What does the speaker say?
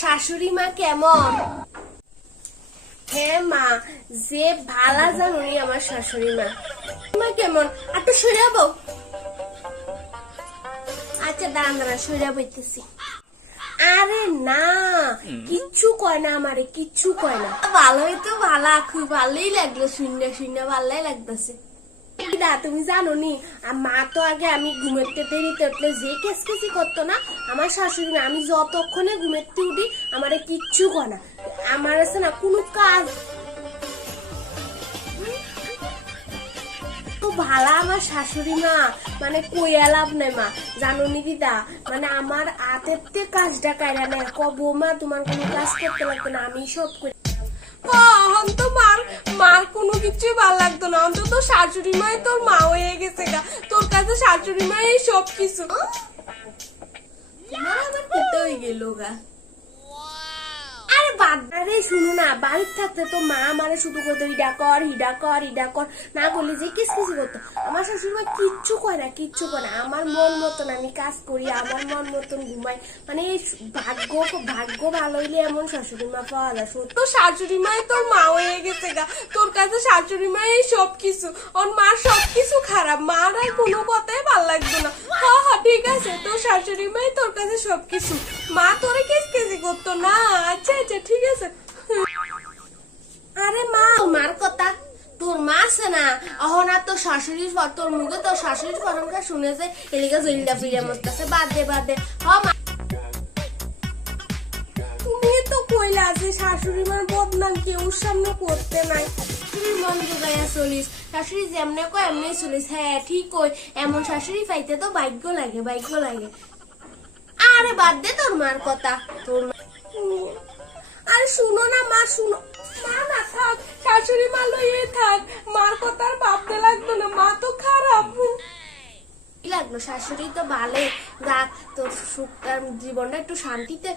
শাশুড়ি মা কেমন? হ্যাঁ মা, যে ভালা জানুনি আমার শাশুড়ি মা। মা কেমন? একটু সরে যাবো। আচ্ছা দাঁড়ান দাঁড়ান, সরে বইতেছি। আরে না, কিচ্ছু কয় না আমারে, কিচ্ছু কয় না। ভালোই তো ভালা, খুব ভালোই লাগলো, শূন্য শূন্য ভালোই লাগতেছে। তুমি জানো নি, মা তো আগে আমি ঘুমেতে দেরিতে উঠলে যে কেসকেসি করতো না, আমার শাশুড়ি না, আমি যতক্ষণে ঘুমেতে উঠি আমারে কিচ্ছু কয় না। আমার আছে না কোনো কাজ ভালা আমার শাশুড়ি মা, মানে কইয়া লাভ নাই মা, জানো নি দিদা, মানে আমার হাতের কাজটা কাইরা নেয়, কবো মা তোমার কোনো কাজ করতে লাগতো না, আমি সব করি। তো মার কোনো কিছুই ভাল লাগতো না, অন্তত শাশুড়ি মাই তোর মা হয়ে গেছে গা, তোর কাছে শাশুড়ি মাই সব কিছু। গেল গা। আরে শুনো না, বাড়ির থাকতে তো মা আমারে শুধু করতো ইডা কর হিডা কর ইডা কর, না করলে যে কিসকিসি করতো। আমার শাশুড়ি মা কিচ্ছু করে না, কিচ্ছু করে না, আমার মন মতন আমি কাজ করি, আমার মন মতন ঘুমাই, মানে ভাগ্য ভাগ্য ভালো হইলে এমন শাশুড়ি মা পাওয়া যায়। তো শাশুড়ি মাই তোর মা হয়ে গেছে গা, তোর কাছে শাশুড়ি মাই সব কিছু, ওর মার সবকিছু খারাপ, মার আর কোনো কথাই ভাল লাগতো না। হ্যাঁ হ্যাঁ ঠিক আছে, তোর শাশুড়ি মাই তোর কাছে সবকিছু, মা তোরে কিসকিসি করতো না। আচ্ছা আচ্ছা ঠিক আছে। আরে মা, মার কথা তোর মা আছে না, অহন আর তোর শাশুড়ির পর তোর মুখে তোর শাশুড়ির ফরমটা শুনেছে, এদিকে জলিলা ফিরে মস্তাছে, বাদ দে বাদ দে। তুমি তো কইলা যে শাশুড়ি মার বদনাম কেউ সামনে করতে নাই, তুই মন জোগাইয়া চলিস, শাশুড়ি যেমনে কয় এমনি চলিস। হ্যাঁ ঠিক কই, এমন শাশুড়ি পাইতে তো ভাগ্য লাগে, ভাগ্য লাগে। আরে বাদ দে তোর মার কথা, তোর আরে শুনো না মা, শুনো মা, না থাক, শাশুড়ি মা লইয়ে থাক, মার কথা আর ভাবতে লাগতো না, মা তো খারাপ লাগলো, শাশুড়ি তো ভালো, যাক তোর সুখটা জীবনটা একটু শান্তিতে